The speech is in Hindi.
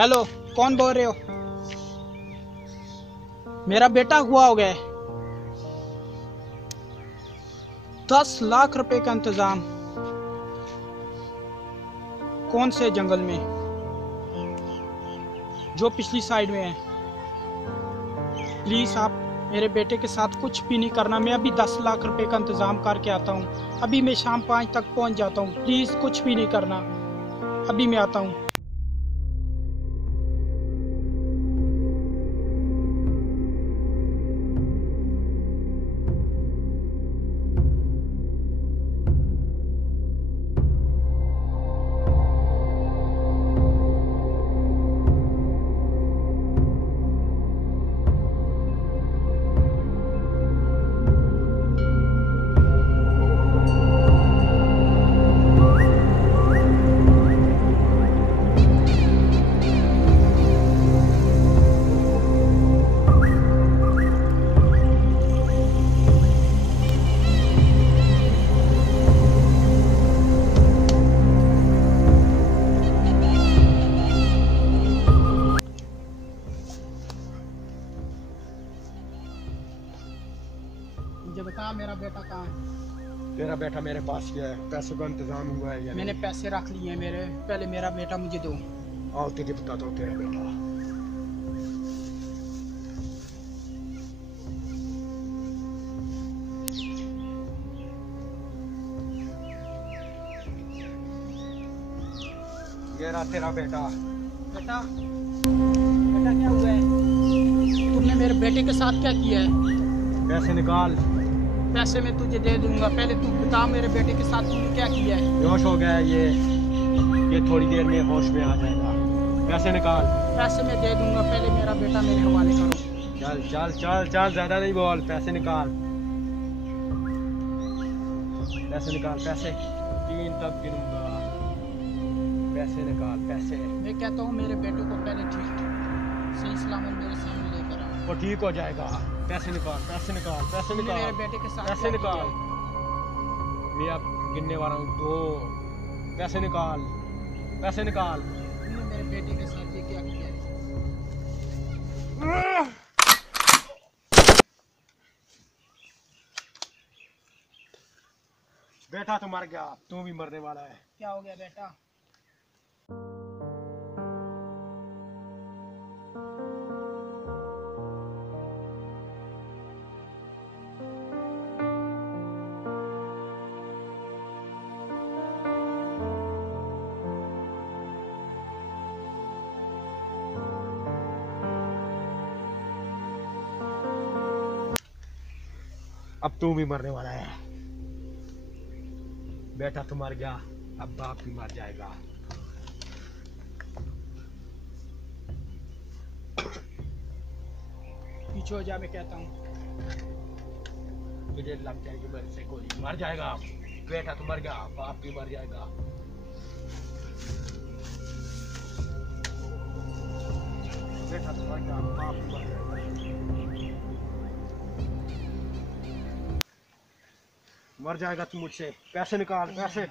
हेलो, कौन बोल रहे हो? मेरा बेटा हुआ हो गया 10 लाख रुपए का इंतजाम। कौन से जंगल में? जो पिछली साइड में है। प्लीज आप मेरे बेटे के साथ कुछ भी नहीं करना। मैं अभी 10 लाख रुपए का इंतजाम करके आता हूँ। अभी मैं शाम 5 तक पहुँच जाता हूँ। प्लीज कुछ भी नहीं करना। अभी मैं आता हूँ। मुझे बता, मेरा बेटा कहाँ है? तेरा बेटा मेरे पास ही है। पैसों का इंतजाम हुआ है या मैंने पैसे रख लिए हैं मेरे। पहले मेरा बेटा मुझे दो। आओ तुझे बताता हूँ तेरा बेटा। ये रहा तेरा बेटा। बेटा, बेटा क्या हुआ है? तुमने मेरे बेटे के साथ क्या किया है? पैसे निकाल। पैसे मैं तुझे दे दूंगा। पहले तू बता, मेरे बेटे के साथ तूने क्या किया है? बेहोश हो गया है ये थोड़ी देर में होश में आ जाएगा। पैसे निकाल। पैसे मैं दे दूंगा। पहले मेरा बेटा मेरे हवाले करो। चल चल चल चल, ज्यादा नहीं बोल। पैसे निकाल। पैसे निकाल। पैसे 3 तक गिनूंगा। पैसे निकाल। पैसे। मैं कहता हूँ मेरे बेटे को पहले ठीक सही सलामत मेरे सामने लेकर आओ। वो ठीक हो जाएगा। पैसे निकाल। पैसे निकाल। पैसे तुमने निकाल। मेरे बेटे के साथ पैसे क्या निकाल। किया है? मैं अब गिनने वाला हूँ 2। पैसे निकाल। पैसे निकाल। तुमने मेरे बेटे के साथ ये क्या किया है? बेटा तू मर गया। तू भी मरने वाला है। क्या हो गया बेटा? अब तू भी मरने वाला है। बेटा तू मर गया, अब बाप भी मर जाएगा। पीछे हो जा, मैं कहता हूँ। तुझे लग जाएगी मेरे से गोली। मर जाएगा। बेटा तू मर गया, बाप भी मर जाएगा। बेटा तू मर गया, बाप भी मर जाएगा। मर जाएगा तू मुझसे। पैसे निकाल। पैसे।